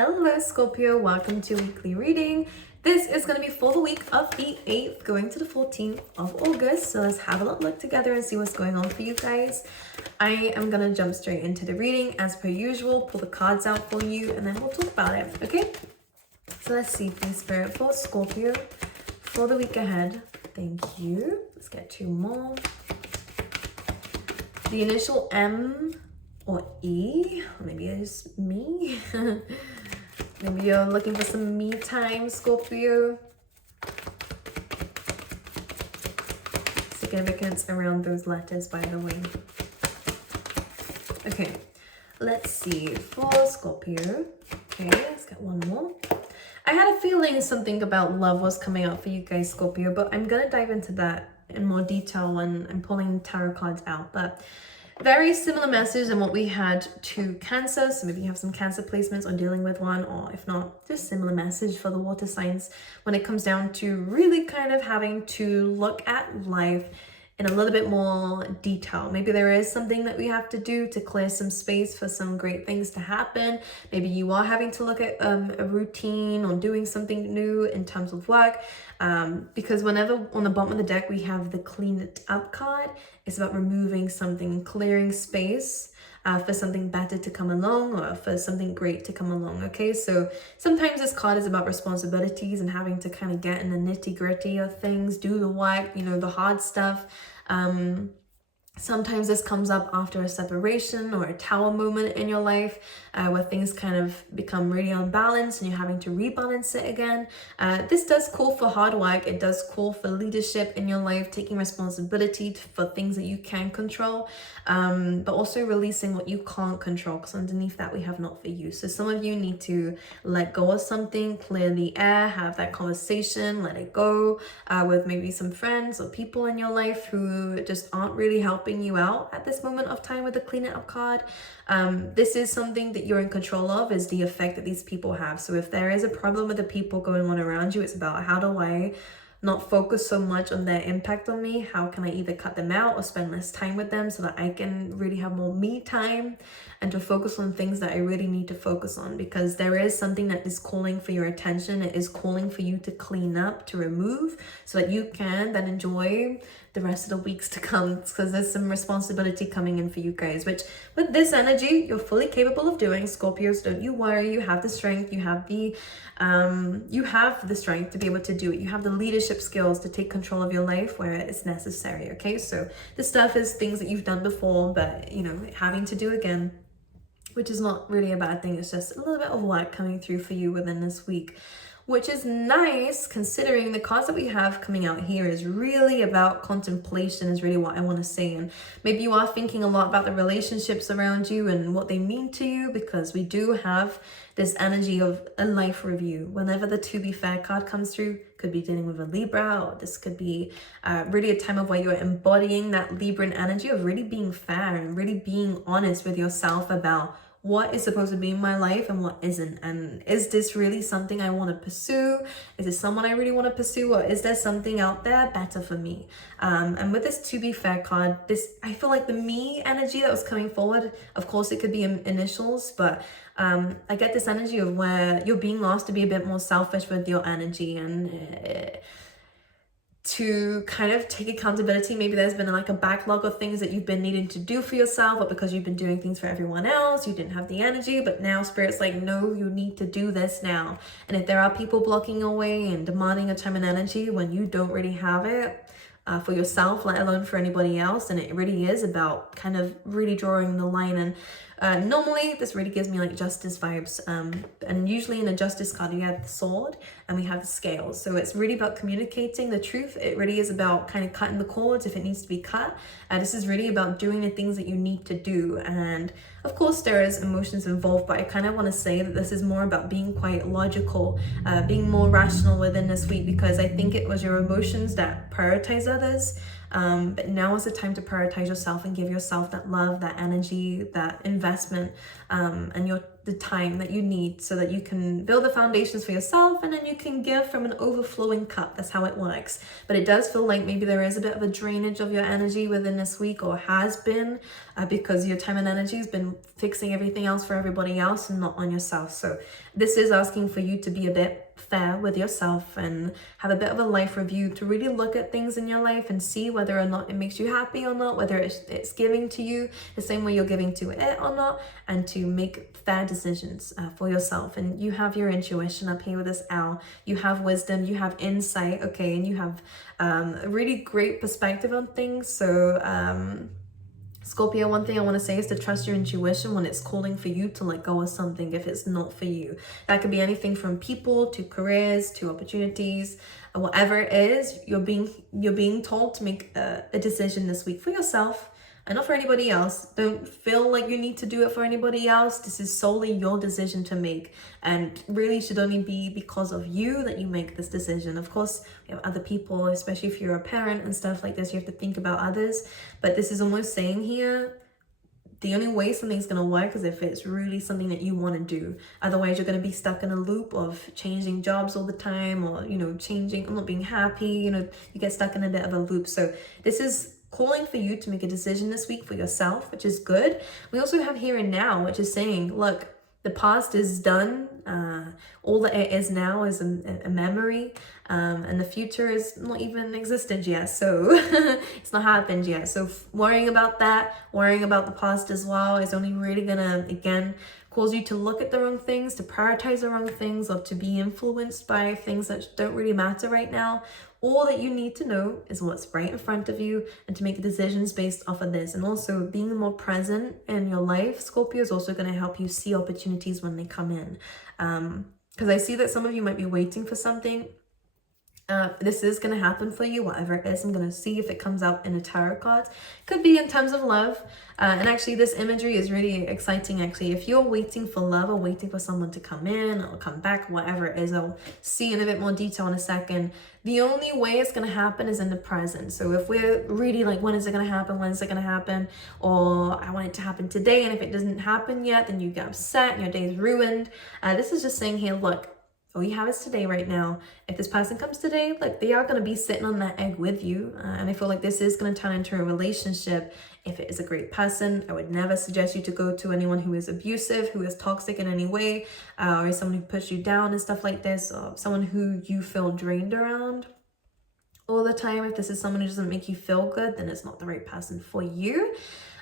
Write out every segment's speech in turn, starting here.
Hello Scorpio, welcome to weekly reading. This is going to be for the week of the 8th going to the 14th of August. So let's have a little look together and see what's going on for you guys. I am going to jump straight into the reading as per usual, pull the cards out for you, and then we'll talk about it, okay? So let's see, please Spirit, for Scorpio for the week ahead. Thank you. Let's get two more. The initial M or E, or maybe it's me. Maybe you're looking for some me time, Scorpio. Significance around those letters, by the way. Okay, let's see for Scorpio. Okay, let's get one more. I had a feeling something about love was coming out for you guys, Scorpio, but I'm gonna dive into that in more detail when I'm pulling tarot cards out. But very similar message than what we had to Cancer. So maybe you have some Cancer placements or dealing with one, or if not, just similar message for the water signs when it comes down to really kind of having to look at life in a little bit more detail. Maybe there is something that we have to do to clear some space for some great things to happen. Maybe you are having to look at a routine or doing something new in terms of work. Because whenever on the bottom of the deck we have the clean it up card, it's about removing something, clearing space for something better to come along or for something great to come along, okay? So sometimes this card is about responsibilities and having to kind of get in the nitty-gritty of things, do the work, you know, the hard stuff. Sometimes this comes up after a separation or a tower moment in your life where things kind of become really unbalanced and you're having to rebalance it again. This does call for hard work. It does call for leadership in your life, taking responsibility for things that you can control, but also releasing what you can't control, because underneath that we have not for you. So some of you need to let go of something, clear the air, have that conversation, let it go with maybe some friends or people in your life who just aren't really helping you out at this moment of time with the clean it up card. This is something that you're in control of, is the effect that these people have. So if there is a problem with the people going on around you, it's about how do I not focus so much on their impact on me? How can I either cut them out or spend less time with them so that I can really have more me time and to focus on things that I really need to focus on? Because there is something that is calling for your attention. It is calling for you to clean up, to remove, so that you can then enjoy the rest of the weeks to come, because there's some responsibility coming in for you guys, which with this energy you're fully capable of doing, Scorpios. Don't you worry, you have the strength, you have the strength to be able to do it. You have the leadership skills to take control of your life where it's necessary, okay? So this stuff is things that you've done before, but you know, having to do again, which is not really a bad thing. It's just a little bit of work coming through for you within this week, which is nice considering the cards that we have coming out here is really about contemplation, is really what I want to say. And maybe you are thinking a lot about the relationships around you and what they mean to you, because we do have this energy of a life review. Whenever the to be fair card comes through, could be dealing with a Libra, or this could be really a time of where you're embodying that Libran energy of really being fair and really being honest with yourself about what is supposed to be in my life and what isn't. And is this really something I want to pursue? Is this someone I really want to pursue? Or is there something out there better for me? And with this to be fair card, I feel like the me energy that was coming forward, of course it could be initials, but I get this energy of where you're being asked to be a bit more selfish with your energy and to kind of take accountability. Maybe there's been like a backlog of things that you've been needing to do for yourself, but because you've been doing things for everyone else, you didn't have the energy. But now Spirit's like, no, you need to do this now. And if there are people blocking your way and demanding a time and energy when you don't really have it for yourself, let alone for anybody else, and it really is about kind of really drawing the line. And normally this really gives me like justice vibes, and usually in a justice card you have the sword and we have the scales. So it's really about communicating the truth. It really is about kind of cutting the cords if it needs to be cut. This is really about doing the things that you need to do. And of course there is emotions involved, but I kind of want to say that this is more about being quite logical, being more rational within this week, because I think it was your emotions that prioritize others. But now is the time to prioritize yourself and give yourself that love, that energy, that investment, and the time that you need so that you can build the foundations for yourself, and then you can give from an overflowing cup. That's how it works. But it does feel like maybe there is a bit of a drainage of your energy within this week, or has been, because your time and energy has been fixing everything else for everybody else and not on yourself. So this is asking for you to be a bit fair with yourself and have a bit of a life review, to really look at things in your life and see whether or not it makes you happy or not, whether it's giving to you the same way you're giving to it or not, and to make fair decisions for yourself. And you have your intuition up here with this owl, you have wisdom, you have insight, okay, and you have a really great perspective on things. So Scorpio, one thing I want to say is to trust your intuition when it's calling for you to let go of something if it's not for you. That could be anything from people to careers to opportunities, whatever it is. You're being told to make a decision this week for yourself and not for anybody else. Don't feel like you need to do it for anybody else. This is solely your decision to make, and really should only be because of you that you make this decision. Of course, you have other people, especially if you're a parent and stuff like this, you have to think about others. But this is almost saying here, the only way something's going to work is if it's really something that you want to do. Otherwise, you're going to be stuck in a loop of changing jobs all the time, or, changing, not being happy, you get stuck in a bit of a loop. So this is calling for you to make a decision this week for yourself, which is good. We also have here and now, which is saying, look, the past is done. All that it is now is a memory, and the future is not even existed yet. So it's not happened yet. So worrying about that, worrying about the past as well, is only really gonna, again, cause you to look at the wrong things, to prioritize the wrong things, or to be influenced by things that don't really matter right now. All that you need to know is what's right in front of you, and to make decisions based off of this. And also being more present in your life, Scorpio, is also going to help you see opportunities when they come in. Because I see that some of you might be waiting for something. This is going to happen for you, whatever it is. I'm going to see if it comes out in a tarot card. Could be in terms of love. And actually this imagery is really exciting. Actually, if you're waiting for love, or waiting for someone to come in or come back, whatever it is, I'll see in a bit more detail in a second. The only way it's going to happen is in the present. So if we're really like, when is it going to happen? When is it going to happen? Or I want it to happen today. And if it doesn't happen yet, then you get upset and your day is ruined. This is just saying here, look, all you have is today right now. If this person comes today, like, they are going to be sitting on that egg with you. And I feel like this is going to turn into a relationship. If it is a great person, I would never suggest you to go to anyone who is abusive, who is toxic in any way, or someone who puts you down and stuff like this, or someone who you feel drained around all the time. If this is someone who doesn't make you feel good, then it's not the right person for you.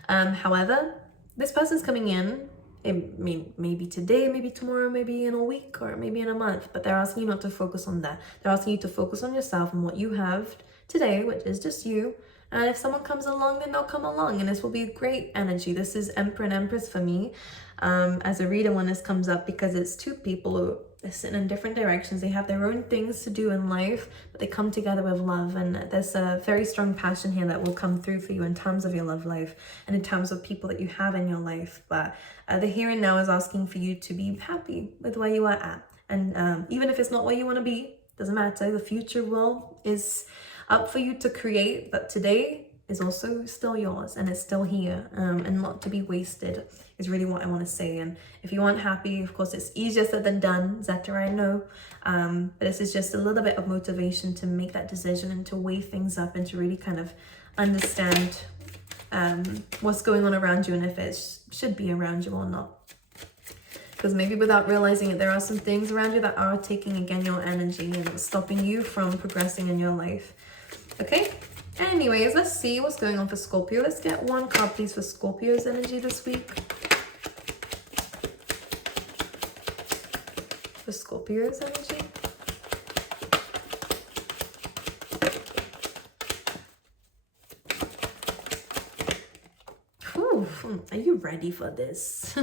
However, this person's coming in. It maybe today, maybe tomorrow, maybe in a week, or maybe in a month. But they're asking you not to focus on that. They're asking you to focus on yourself and what you have today, which is just you. And if someone comes along, then they'll come along, and this will be great energy. This is Emperor and Empress for me as a reader when this comes up, because it's two people who are sitting in different directions. They have their own things to do in life, but they come together with love. And there's a very strong passion here that will come through for you in terms of your love life and in terms of people that you have in your life. But the here and now is asking for you to be happy with where you are at. And even if it's not where you want to be, doesn't matter. The future is up for you to create, but today is also still yours, and it's still here, and not to be wasted is really what I want to say. And if you aren't happy, of course, it's easier said than done, Zeta, I know, but this is just a little bit of motivation to make that decision and to weigh things up and to really kind of understand what's going on around you, and if it should be around you or not. Because maybe without realizing it, there are some things around you that are taking, again, your energy and stopping you from progressing in your life. Okay, anyways, let's see what's going on for Scorpio. Let's get one card, please, for Scorpio's energy this week. For Scorpio's energy. Whew, are you ready for this?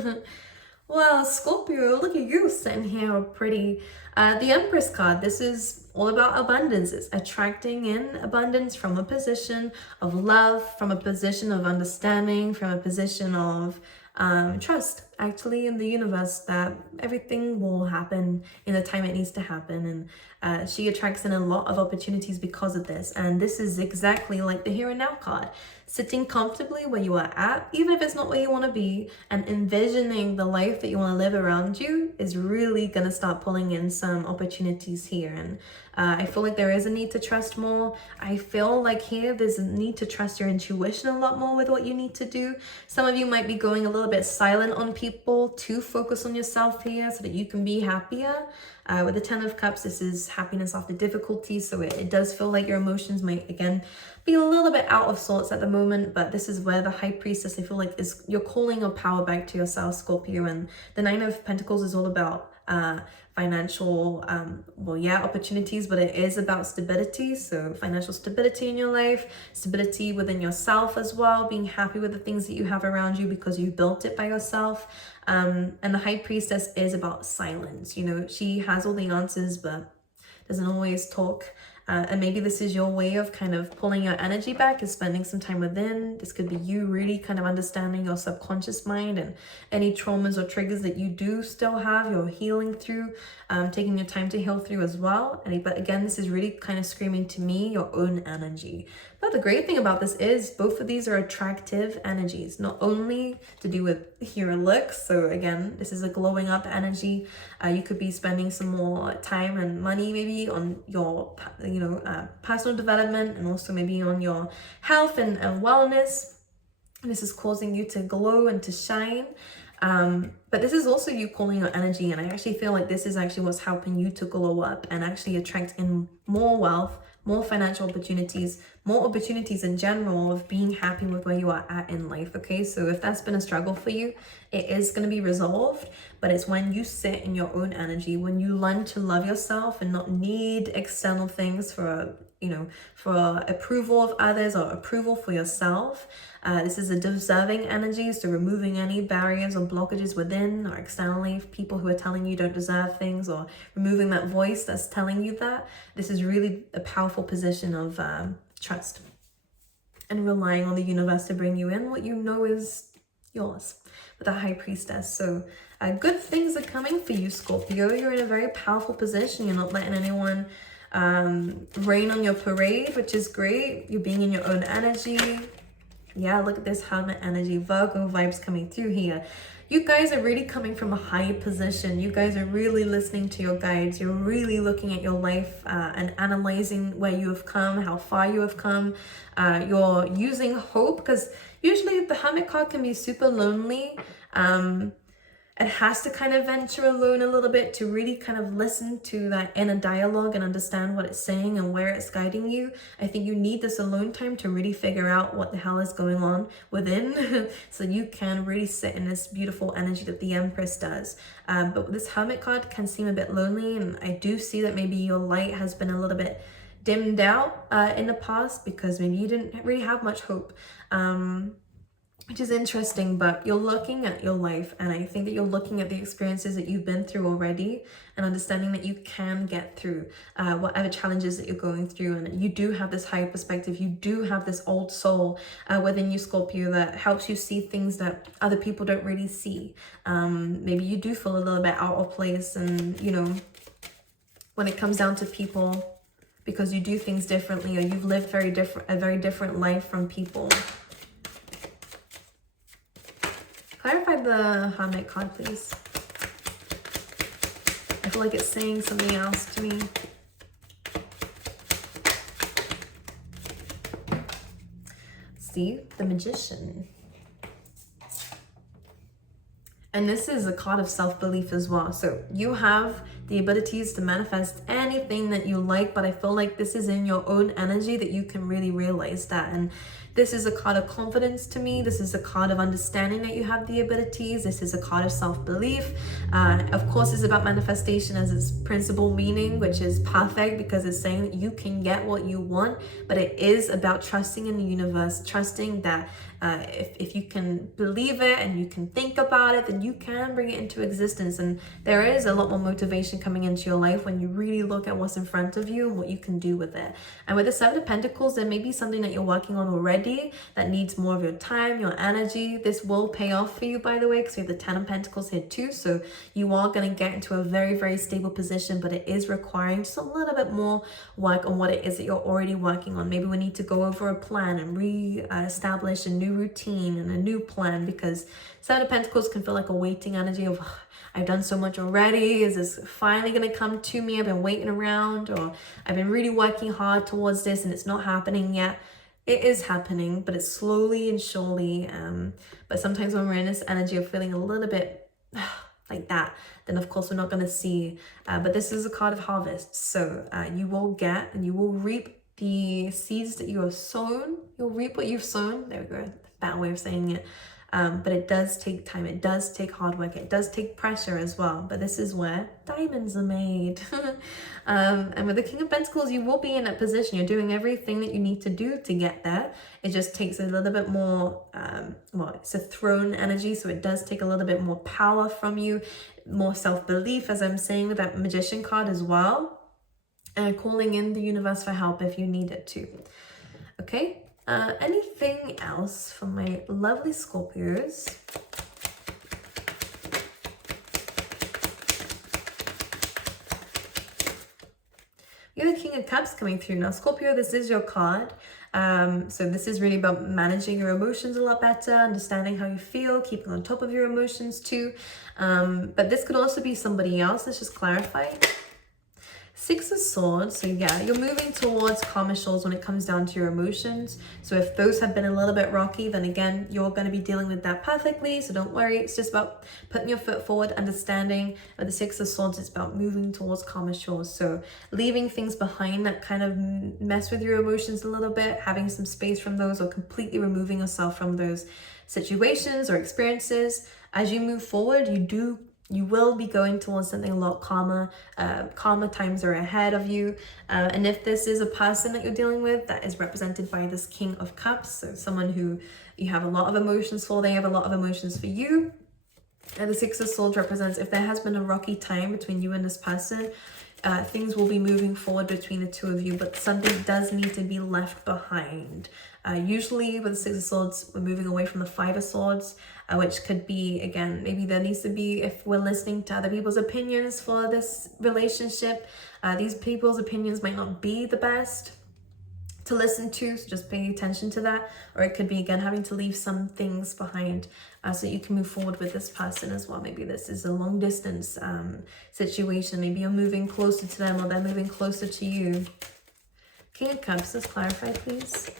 Well, Scorpio, look at you sitting here pretty. The Empress card, this is all about abundance. It's attracting in abundance from a position of love, from a position of understanding, from a position of trust. actually in the universe that everything will happen in the time it needs to happen, and she attracts in a lot of opportunities because of this. And this is exactly like the here and now card, sitting comfortably where you are at, even if it's not where you want to be, and envisioning the life that you want to live around you is really going to start pulling in some opportunities here. And I feel like there is a need to trust more. I feel like here there's a need to trust your intuition a lot more with what you need to do. Some of you might be going a little bit silent on people to focus on yourself here so that you can be happier. With the Ten of Cups, this is happiness after difficulty, so it does feel like your emotions might again be a little bit out of sorts at the moment. But this is where the High Priestess, I feel like, is you're calling your power back to yourself, Scorpio. And the Nine of Pentacles is all about financial opportunities, but it is about stability. So financial stability in your life, stability within yourself as well, being happy with the things that you have around you because you built it by yourself. And the High Priestess is about silence. You know, she has all the answers but doesn't always talk. And maybe this is your way of kind of pulling your energy back, is spending some time within. This could be you really kind of understanding your subconscious mind and any traumas or triggers that you do still have, you're healing through, taking your time to heal through as well. But again, this is really kind of screaming to me your own energy. But the great thing about this is both of these are attractive energies, not only to do with your looks. So again, this is a glowing up energy. You could be spending some more time and money maybe on your, personal development, and also maybe on your health and wellness. This is causing you to glow and to shine. But this is also you calling your energy, and I actually feel like this is actually what's helping you to glow up and actually attract in more wealth, more financial opportunities, more opportunities in general of being happy with where you are at in life. Okay, so if that's been a struggle for you, it is going to be resolved. But it's when you sit in your own energy, when you learn to love yourself and not need external things for approval of others or approval for yourself. This is a deserving energy, so removing any barriers or blockages within or externally, people who are telling you don't deserve things, or removing that voice that's telling you that. This is really a powerful position of trust and relying on the universe to bring you in what you know is yours with the High Priestess. So good things are coming for you, Scorpio. You're in a very powerful position. You're not letting anyone rain on your parade, which is great. You're being in your own energy. Yeah, look at this Hermit energy, Virgo vibes coming through here. You guys are really coming from a high position. You guys are really listening to your guides. You're really looking at your life and analyzing where you have come, how far you have come. You're using hope, because usually the Hermit card can be super lonely. It has to kind of venture alone a little bit to really kind of listen to that inner dialogue and understand what it's saying and where it's guiding you. I think you need this alone time to really figure out what the hell is going on within so you can really sit in this beautiful energy that the Empress does. But this Hermit card can seem a bit lonely, and I do see that maybe your light has been a little bit dimmed out in the past because maybe you didn't really have much hope. Which is interesting, but you're looking at your life, and I think that you're looking at the experiences that you've been through already and understanding that you can get through whatever challenges that you're going through. And you do have this higher perspective. You do have this old soul within you, Scorpio, that helps you see things that other people don't really see. Maybe you do feel a little bit out of place, and when it comes down to people, because you do things differently, or you've lived a very different life from people. Clarify the Hermit card, please. I feel like it's saying something else to me. See, the Magician. And this is a card of self-belief as well. So you have the abilities to manifest anything that you like, but I feel like this is in your own energy that you can really realize that. And this is a card of confidence to me. This is a card of understanding that you have the abilities. This is a card of self-belief. Of course, it's about manifestation as its principal meaning, which is perfect because it's saying that you can get what you want, but it is about trusting in the universe, trusting that if you can believe it and you can think about it, then you can bring it into existence. And there is a lot more motivation coming into your life when you really look at what's in front of you and what you can do with it. And with the Seven of Pentacles, there may be something that you're working on already already that needs more of your time, your energy. This will pay off for you, by the way, because we have the 10 of Pentacles here too. So you are going to get into a very, very stable position, but it is requiring just a little bit more work on what it is that you're already working on. Maybe we need to go over a plan and re-establish a new routine and a new plan, because 7 of Pentacles can feel like a waiting energy of, I've done so much already. Is this finally going to come to me? I've been waiting around, or I've been really working hard towards this and it's not happening yet. It is happening, but it's slowly and surely. But sometimes when we're in this energy of feeling a little bit like that, then of course we're not going to see. But this is a card of harvest. So you will get and you will reap the seeds that you have sown. You'll reap what you've sown. There we go. Bad way of saying it. But it does take time, it does take hard work, it does take pressure as well. But this is where diamonds are made. And with the King of Pentacles, you will be in that position. You're doing everything that you need to do to get there. It just takes a little bit more, well, it's a throne energy, so it does take a little bit more power from you, more self-belief, as I'm saying with that Magician card as well. And calling in the universe for help if you need it to. Okay? Anything else from my lovely Scorpios? You have the King of Cups coming through. Now, Scorpio, this is your card. So this is really about managing your emotions a lot better, understanding how you feel, keeping on top of your emotions too. But this could also be somebody else. Let's just clarify. 6 of Swords, so yeah, you're moving towards calmer shores when it comes down to your emotions. So if those have been a little bit rocky, then again, you're going to be dealing with that perfectly. So don't worry, it's just about putting your foot forward, understanding. With the 6 of Swords, it's about moving towards calmer shores. So leaving things behind that kind of mess with your emotions a little bit, having some space from those, or completely removing yourself from those situations or experiences. As you move forward, you will be going towards something a lot calmer. Calmer times are ahead of you. And if this is a person that you're dealing with, that is represented by this King of Cups. So someone who you have a lot of emotions for, they have a lot of emotions for you. And the 6 of Swords represents if there has been a rocky time between you and this person, things will be moving forward between the two of you, but something does need to be left behind. Usually with the 6 of Swords, we're moving away from the 5 of Swords, which could be, again, maybe there needs to be, if we're listening to other people's opinions for this relationship, these people's opinions might not be the best to listen to, so just pay attention to that. Or it could be, again, having to leave some things behind so you can move forward with this person as well. Maybe this is a long distance situation. Maybe you're moving closer to them or they're moving closer to you. King of Cups, let's clarify, please.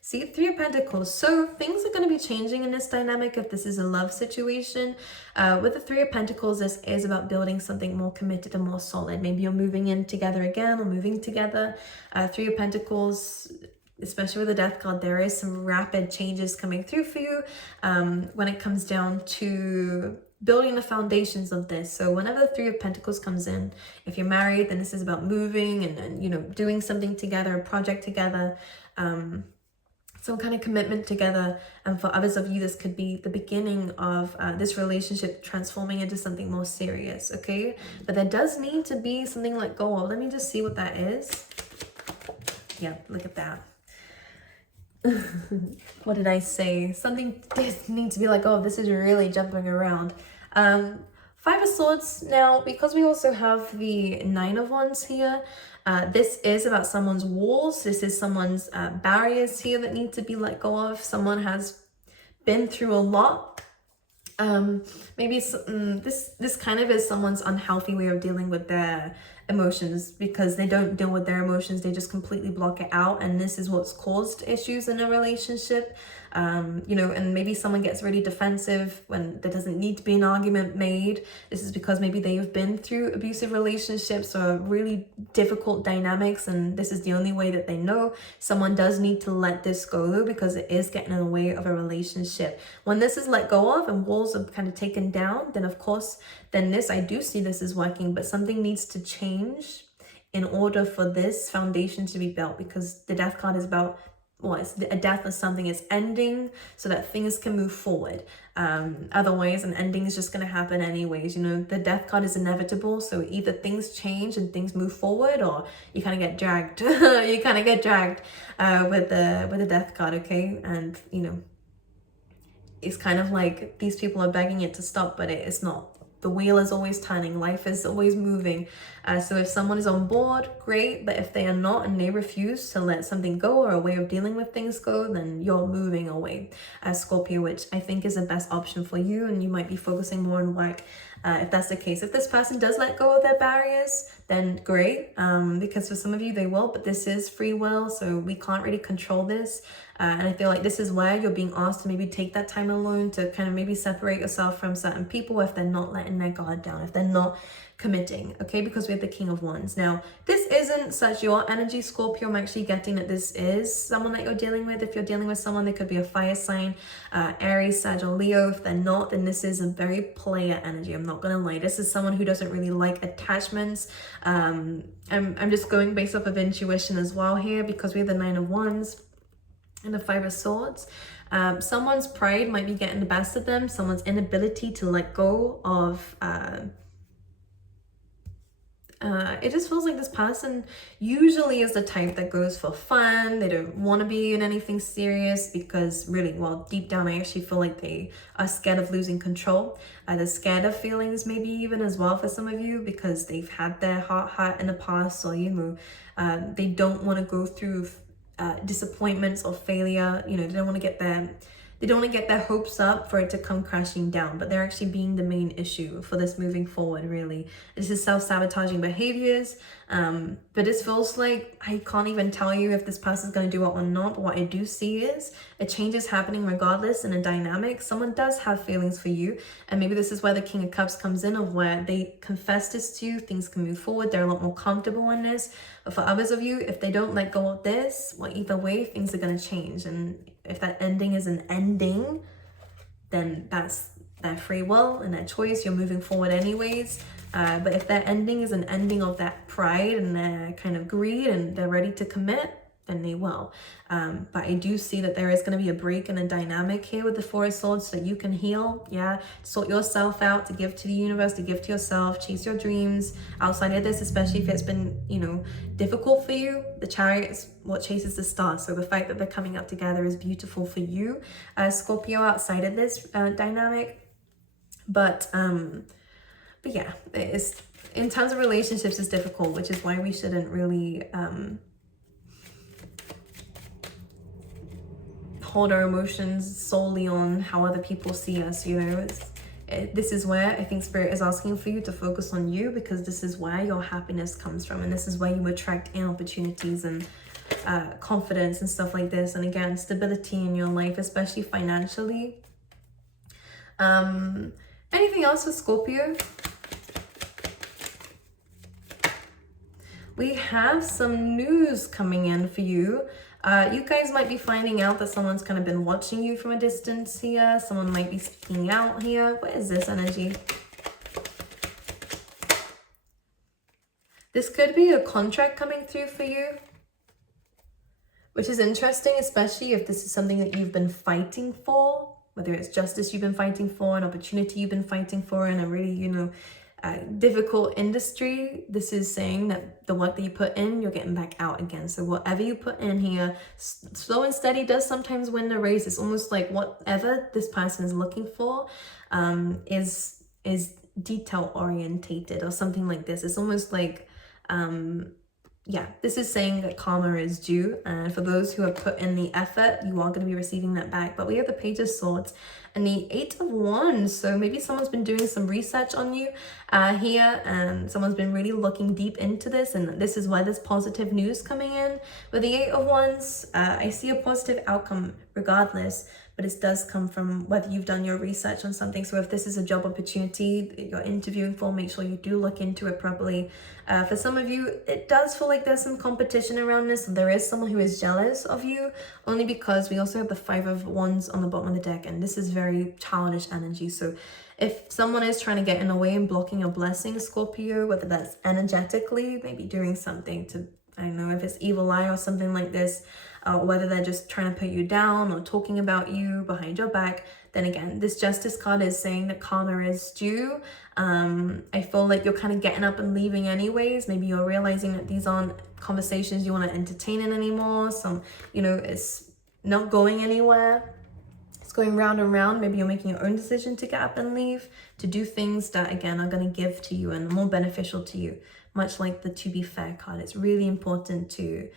See, 3 of Pentacles. So things are going to be changing in this dynamic if this is a love situation. With the 3 of Pentacles, this is about building something more committed and more solid. Maybe you're moving in together again or moving together. 3 of Pentacles, especially with the Death card, there is some rapid changes coming through for you when it comes down to building the foundations of this. So whenever the 3 of Pentacles comes in, if you're married, then this is about moving and you know, doing something together, a project together, some kind of commitment together. And for others of you, this could be the beginning of this relationship transforming into something more serious, okay? But there does need to be something let go of. Let me just see what that is. Yeah, look at that. What did I say? Something does need to be let go of. This is really jumping around. 5 of Swords. Now, because we also have the 9 of Wands here, this is about someone's walls. This is someone's barriers here that need to be let go of. Someone has been through a lot. Maybe this kind of is someone's unhealthy way of dealing with their emotions, because they don't deal with their emotions, they just completely block it out, and this is what's caused issues in a relationship. You know, and maybe someone gets really defensive when there doesn't need to be an argument made. This is because maybe they've been through abusive relationships or really difficult dynamics, and this is the only way that they know. Someone does need to let this go though, because it is getting in the way of a relationship. When this is let go of and walls are kind of taken down, then of course, then this, I do see this is working, but something needs to change in order for this foundation to be built, because the Death card is about it's a death or something, is ending so that things can move forward. Otherwise, an ending is just going to happen anyways. You know, the death card is inevitable. So either things change and things move forward, or you kind of get dragged. You kind of get dragged with the death card, okay? And, you know, it's kind of like these people are begging it to stop, but it's not. The wheel is always turning. Life is always moving. So if someone is on board, great. But if they are not and they refuse to let something go or a way of dealing with things go, then you're moving away as Scorpio, which I think is the best option for you. And you might be focusing more on work if that's the case. If this person does let go of their barriers, then great. Because for some of you, they will. But this is free will, so we can't really control this. And I feel like this is where you're being asked to maybe take that time alone to kind of maybe separate yourself from certain people if they're not letting their guard down, if they're not committing, okay? Because we have the King of Wands. Now, this isn't such your energy, Scorpio. I'm actually getting that this is someone that you're dealing with. If you're dealing with someone, they could be a fire sign, Aries, Sag, or Leo. If they're not, then this is a very player energy. I'm not gonna lie. This is someone who doesn't really like attachments. I'm just going based off of intuition as well here, because we have the Nine of Wands and the Five of Swords. Someone's pride might be getting the best of them. Someone's inability to let go of it just feels like this person usually is the type that goes for fun. They don't want to be in anything serious because really, well, deep down, I actually feel like they are scared of losing control. They're scared of feelings, maybe even as well for some of you, because they've had their heart hurt in the past, or, you know, they don't want to go through disappointments or failure. You know, they don't want to get their hopes up for it to come crashing down, but they're actually being the main issue for this moving forward, really. This is self-sabotaging behaviors, but this feels like, I can't even tell you if this person's going to do it or not, but what I do see is a change is happening regardless in a dynamic. Someone does have feelings for you, and maybe this is where the King of Cups comes in, of where they confess this to you, things can move forward, they're a lot more comfortable in this. But for others of you, if they don't let go of this, well, either way, things are going to change. And if that ending is an ending, then that's their free will and their choice. You're moving forward anyways. But if their ending is an ending of that pride and their kind of greed and they're ready to commit, then they will. But I do see that there is going to be a break in a dynamic here with the Four of Swords, so that you can heal, sort yourself out, to give to the universe, to give to yourself, chase your dreams. Outside of this, especially if it's been, you know, difficult for you, the Chariot is what chases the stars. So the fact that they're coming up together is beautiful for you, Scorpio, outside of this dynamic. But yeah, it's, in terms of relationships, it's difficult, which is why we shouldn't really hold our emotions solely on how other people see us. You know, this is where I think Spirit is asking for you to focus on you, because this is where your happiness comes from, and this is where you attract in opportunities and confidence and stuff like this. And again, stability in your life, especially financially. Anything else with Scorpio? We have some news coming in for you. You guys might be finding out that someone's kind of been watching you from a distance here. Someone might be speaking out here. What is this energy? This could be a contract coming through for you, which is interesting, especially if this is something that you've been fighting for, whether it's justice you've been fighting for, an opportunity you've been fighting for in a really, you know, difficult industry. This is saying that the work that you put in, you're getting back out again. So whatever you put in here, slow and steady does sometimes win the race. It's almost like whatever this person is looking for is detail orientated or something like this. It's almost like this is saying that karma is due, and for those who have put in the effort, you are going to be receiving that back. But we have the Page of Swords and the Eight of Wands, so maybe someone's been doing some research on you here, and someone's been really looking deep into this, and this is why there's positive news coming in. With the Eight of Wands, I see a positive outcome regardless, but it does come from whether you've done your research on something. So if this is a job opportunity that you're interviewing for, make sure you do look into it properly. For some of you, it does feel like there's some competition around this. There is someone who is jealous of you, only because we also have the Five of Wands on the bottom of the deck, and this is very childish energy. So if someone is trying to get in the way and blocking your blessing, Scorpio, whether that's energetically, maybe doing something to I don't know if it's evil eye or something like this, whether they're just trying to put you down or talking about you behind your back. Then again, this Justice card is saying that karma is due. I feel like you're kind of getting up and leaving anyways. Maybe you're realizing that these aren't conversations you want to entertain in anymore. Some, you know, it's not going anywhere. It's going round and round. Maybe you're making your own decision to get up and leave, to do things that, again, are going to give to you and more beneficial to you. Much like the To Be Fair card, it's really important to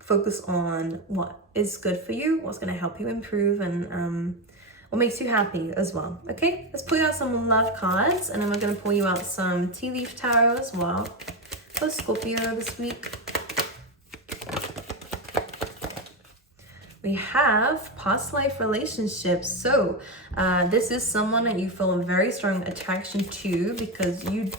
focus on what is good for you, what's going to help you improve, and what makes you happy as well. Okay, let's pull you out some love cards, and then we're going to pull you out some tea leaf tarot as well for Scorpio this week. We have past life relationships. So this is someone that you feel a very strong attraction to because you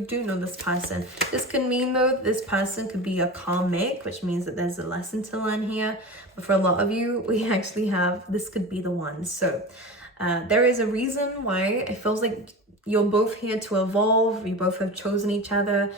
do know this person. This could mean, though, this person could be a karmic, which means that there's a lesson to learn here. But for a lot of you, we actually have, this could be the one. So there is a reason why it feels like you're both here to evolve. You both have chosen each other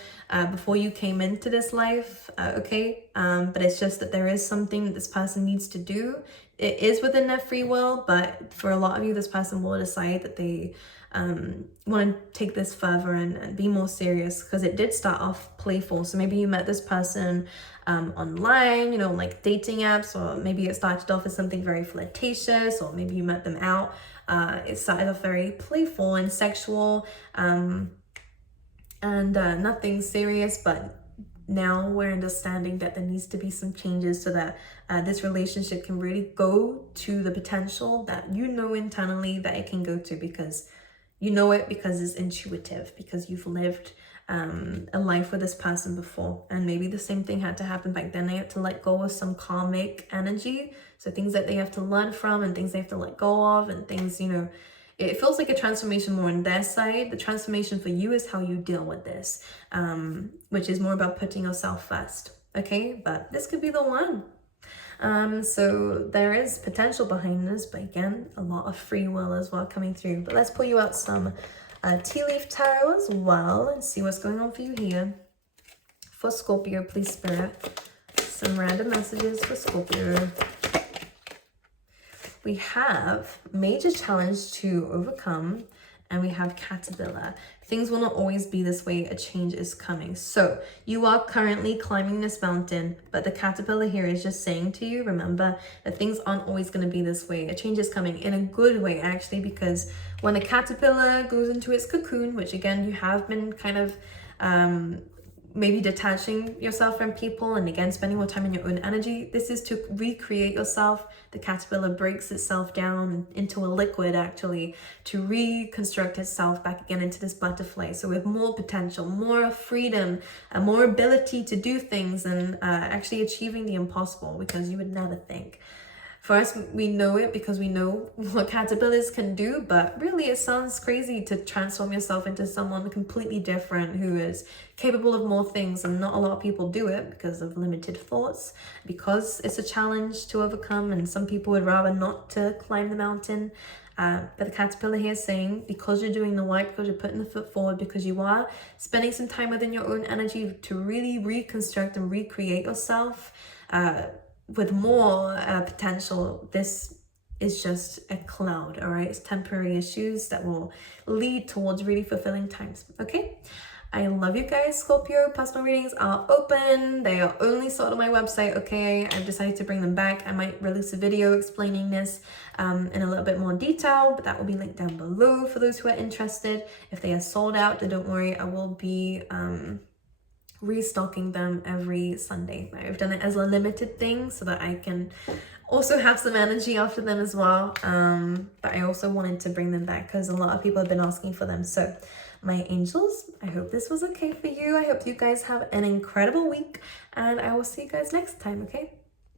before you came into this life, okay? But it's just that there is something that this person needs to do. It is within their free will, but for a lot of you, this person will decide that they want to take this further and be more serious, because it did start off playful. So maybe you met this person online, you know, like dating apps, or maybe it started off as something very flirtatious, or maybe you met them out. It started off very playful and sexual, and nothing serious, but now we're understanding that there needs to be some changes so that this relationship can really go to the potential that you know internally that it can go to, because you know it, because it's intuitive, because you've lived a life with this person before, and maybe the same thing had to happen back then. They had to let go of some karmic energy, so things that they have to learn from and things they have to let go of, and things, you know, it feels like a transformation more on their side. The transformation for you is how you deal with this, which is more about putting yourself first, okay? But this could be the one. So there is potential behind this, but again, a lot of free will as well coming through. But let's pull you out some tea leaf tarot as well and see what's going on for you here. For Scorpio, please, Spirit, some random messages for Scorpio. We have major challenge to overcome, and we have caterpillar. Things will not always be this way. A change is coming. So you are currently climbing this mountain, but the caterpillar here is just saying to you, remember that things aren't always going to be this way. A change is coming in a good way, actually, because when the caterpillar goes into its cocoon, which again, you have been kind of maybe detaching yourself from people, and again, spending more time in your own energy. This is to recreate yourself. The caterpillar breaks itself down into a liquid, actually, to reconstruct itself back again into this butterfly. So with more potential, more freedom, and more ability to do things, and actually achieving the impossible, because you would never think. For us, we know it because we know what caterpillars can do, but really it sounds crazy to transform yourself into someone completely different who is capable of more things, and not a lot of people do it because of limited thoughts, because it's a challenge to overcome, and some people would rather not to climb the mountain. But the caterpillar here is saying, because you're doing the work, because you're putting the foot forward, because you are spending some time within your own energy to really reconstruct and recreate yourself, with more potential, this is just a cloud, all right? It's temporary issues that will lead towards really fulfilling times, okay? I love you guys, Scorpio. Personal readings are open. They are only sold on my website, okay? I've decided to bring them back. I might release a video explaining this in a little bit more detail, but that will be linked down below for those who are interested. If they are sold out, then don't worry. I will be restocking them every Sunday. I've done it as a limited thing so that I can also have some energy after them as well. But I also wanted to bring them back because a lot of people have been asking for them. So my angels, I hope this was okay for you. I hope you guys have an incredible week, and I will see you guys next time, okay?